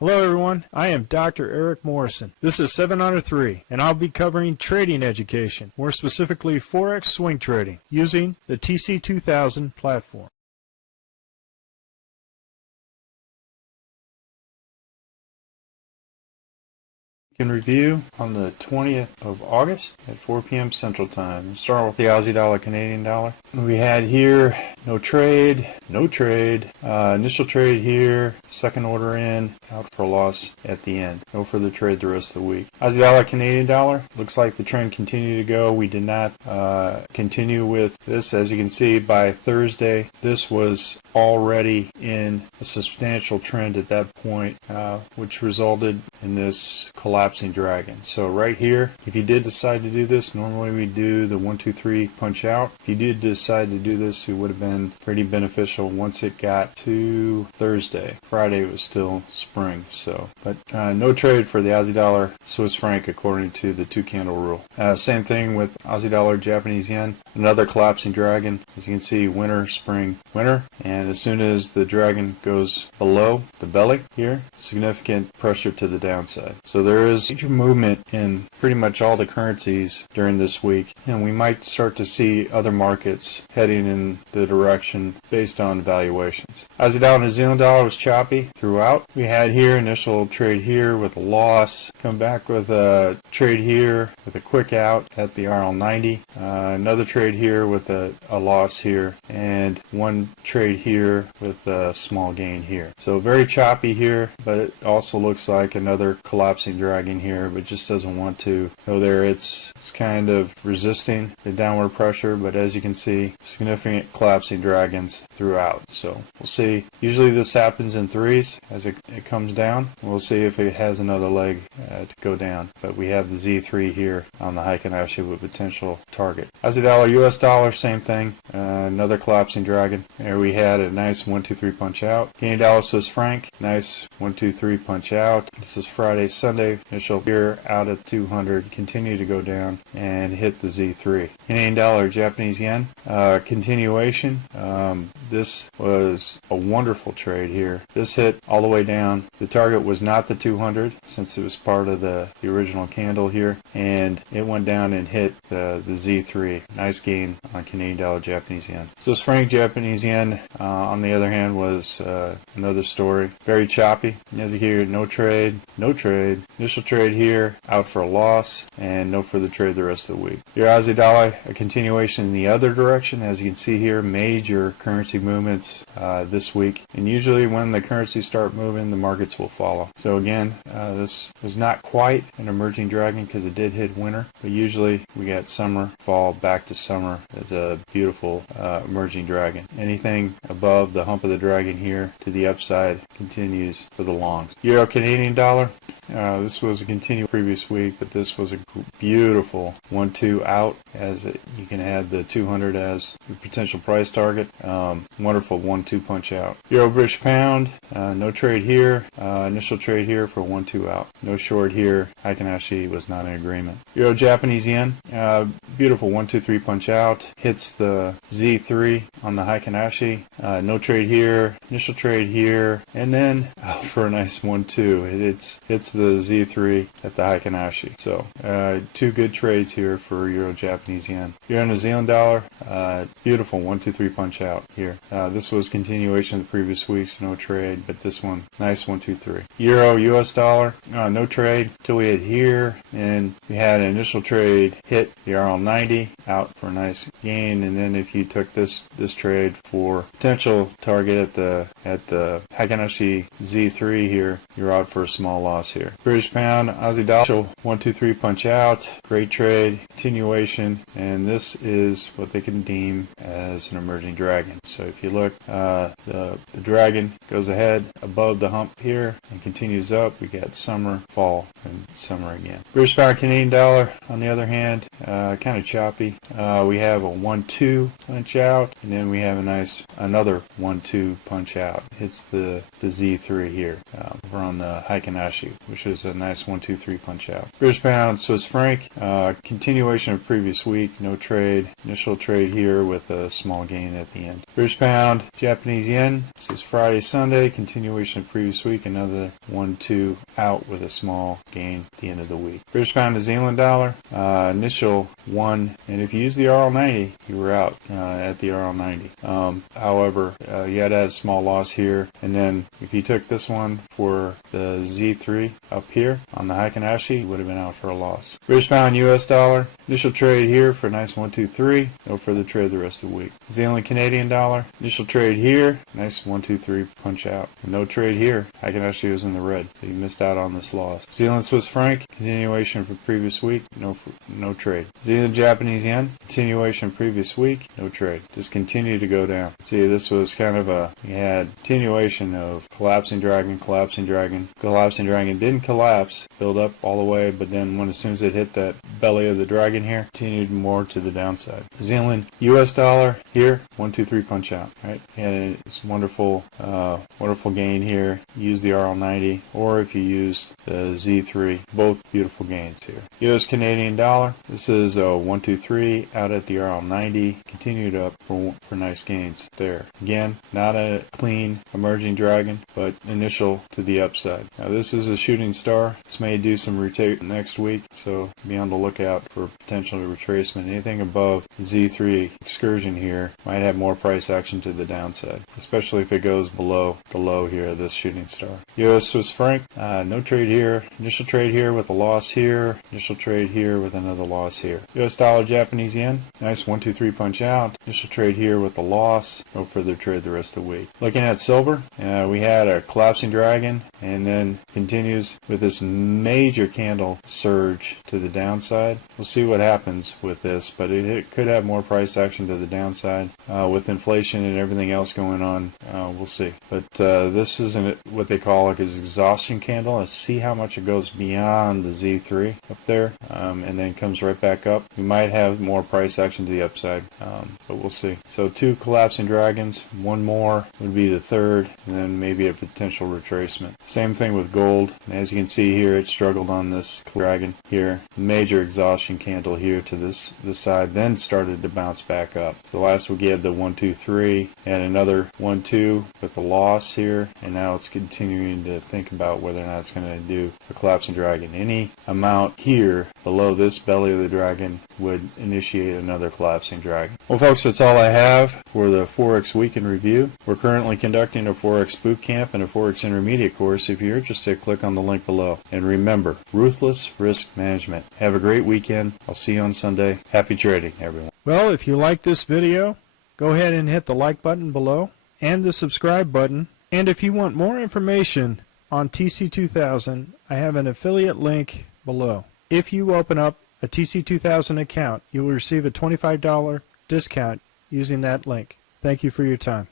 Hello everyone, I am Dr. Eric Morrison. This is 7 Under 3, and I'll be covering trading education, more specifically Forex swing trading, using the TC2000 platform. In review on the 20th of August at 4 p.m. Central Time. We'll start with the Aussie Dollar, Canadian Dollar. We had here no trade, initial trade here, second order in, out for a loss at the end. No further trade the rest of the week. Aussie Dollar, Canadian Dollar, looks like the trend continued to go. We did not continue with this. As you can see, by Thursday, this was already in a substantial trend at that point, which resulted in this collapsing dragon. So right here, if you did decide to do this, normally we do the 1, 2, 3 punch out. If you did decide to do this, it would have been pretty beneficial once it got to Thursday. Friday was still spring. But no trade for the Aussie Dollar, Swiss franc according to the 2-candle rule. Same thing with Aussie Dollar, Japanese yen. Another collapsing dragon. As you can see, winter, spring, winter. And as soon as the dragon goes below the belly here, significant pressure to the downside. So there is major movement in pretty much all the currencies during this week, and we might start to see other markets heading in the direction based on valuations. Aussie Dollar, New Zealand Dollar was choppy throughout. We had here initial trade here with a loss, come back with a trade here with a quick out at the RL90, another trade here with a loss here, and one trade here with a small gain here. So very choppy here, but it also looks like another collapsing dragon here, but just doesn't want to go there. It's kind of resisting the downward pressure, but as you can see, significant collapsing dragons throughout. So we'll see. Usually this happens in threes as it comes down. We'll see if it has another leg to go down. But we have the Z3 here on the Heikin Ashi with potential target. Aussie Dollar, US Dollar, same thing. Another collapsing dragon. There we had a nice 1, 2, 3 punch out. Canadian Dollar, Swiss franc, nice 1, 2, 3 punch out. This is Friday, Sunday. Initial here out at 200, continue to go down and hit the Z3. Canadian Dollar, Japanese yen, continuation. This was a wonderful trade here. This hit all the way down. The target was not the 200 since it was part of the original candle here, and it went down and hit the Z3. Nice gain on Canadian Dollar, Japanese yen. Swiss franc, Japanese yen, on the other hand, was another story. Very choppy. As you hear, no trade. Initial trade here, out for a loss, and no further trade the rest of the week. Your Aussie Dollar, a continuation in the other direction. As you can see here, major currency movements this week, and usually when the currencies start moving, the markets will follow. So again, this was not quite an emerging dragon because it did hit winter, but usually we got summer, fall, back to summer. It's a beautiful emerging dragon. Anything above the hump of the dragon here to the upside continues for the longs. Euro, Canadian Dollar, this was a continued previous week, but this was a beautiful 1-2 out, as you can add the 200 as the potential price target. Wonderful 1-2 punch out. Euro, British pound, no trade here. Initial trade here for 1-2 out. No short here. Heikin Ashi was not in agreement. Euro, Japanese yen, beautiful 1-2 3 punch out. Hits the Z3 on the Heikin Ashi. No trade here. Initial trade here, and then for a nice 1-2. It hits the Z3 at the Heikin Ashi. So two good trades here for Euro, Japanese yen. Euro, New Zealand Dollar, beautiful 1-2 3 punch out here. This was continuation of the previous weeks, no trade, but this one, nice 1-2 3. Euro, US Dollar, no trade till we hit here, and we had an initial trade hit the RL90 out for a nice gain, and then if you took this trade for potential target at the Heikin Ashi Z3 here, you're out for a small loss here. British pound, Aussie Dollar, 1-2 3 punch out, great trade, continuation, and this is what they can deem as an emerging dragon. So if you look, the dragon goes ahead above the hump here and continues up. We got summer, fall, and summer again. British pound, Canadian Dollar, on the other hand, kind of choppy. We have a 1-2 punch out, and then we have another 1-2 punch out. Hits the Z3 here over on the Heikin Ashi, which which is a nice 1-2-3 punch out. British pound, Swiss franc, continuation of previous week, no trade. Initial trade here with a small gain at the end. British pound, Japanese yen, this is Friday, Sunday, continuation of previous week, another 1-2 out with a small gain at the end of the week. British pound, New Zealand dollar, initial 1, and if you use the RL90, you were out at the RL90. However, you had to have a small loss here, and then if you took this one for the Z3 up here on the Heikin Ashi, you would have been out for a loss. British pound, US dollar, initial trade here for a nice 1-2-3, no further trade the rest of the week. New Zealand Canadian dollar, initial trade here, nice 1-2-3 punch out. No trade here. Heikin Ashi was in the red, so you missed out on this loss. New Zealand Swiss franc, continuation from previous week, no trade. New Zealand Japanese yen, continuation previous week, no trade. Just continue to go down. See, this was kind of you had continuation of collapsing dragon, collapsing dragon. Collapsing dragon didn't collapse, build up all the way, but then as soon as it hit that belly of the dragon here, continued more to the downside. New Zealand US dollar here, 1-2-3 punch out, right? And it's wonderful, wonderful gain here. Use the RL90, or if you use the Z3, both beautiful gains here. US Canadian dollar, this is a 1-2-3 out at the RL90, continued up for nice gains there. Again, not a clean emerging dragon, but initial to the upside. Now this is a shooting star. This may do some rotate next week, so be on the lookout for potential retracement. Anything above Z3 excursion here might have more price action to the downside, especially if it goes below the low here of this shooting star. US Swiss franc, no trade here. Initial trade here with a loss here. Initial trade here with another loss here. US dollar Japanese yen, nice 1-2-3 punch out. Initial trade here with a loss. No further trade the rest of the week. Looking at silver, we had a collapsing dragon and then continues with this major candle surge to the downside. We'll see what happens with this, but it could have more price action to the downside with inflation and everything else going on. We'll see. But this isn't what they call like an exhaustion candle. Let's see how much it goes beyond the Z3 up there and then comes right back up. We might have more price action to the upside, but we'll see. So 2 collapsing dragons, 1 more would be the third, and then maybe a potential retracement. Same thing with gold. As you can see here, it struggled on this dragon here. Major exhaustion candle here to this side, then started to bounce back up. So last week we had the 1-2-3 and another 1-2 with a loss here, and now it's continuing to think about whether or not it's going to do a collapsing dragon. Any amount here below this belly of the dragon would initiate another collapsing dragon. Well folks, that's all I have for the Forex Week in Review. We're currently conducting a Forex boot camp and a Forex intermediate course. If you're interested, click on the link below. And remember, ruthless risk management. Have a great weekend. I'll see you on Sunday. Happy trading, everyone. Well, if you like this video, go ahead and hit the like button below and the subscribe button. And if you want more information on TC2000, I have an affiliate link below. If you open up a TC2000 account, you will receive a $25 discount using that link. Thank you for your time.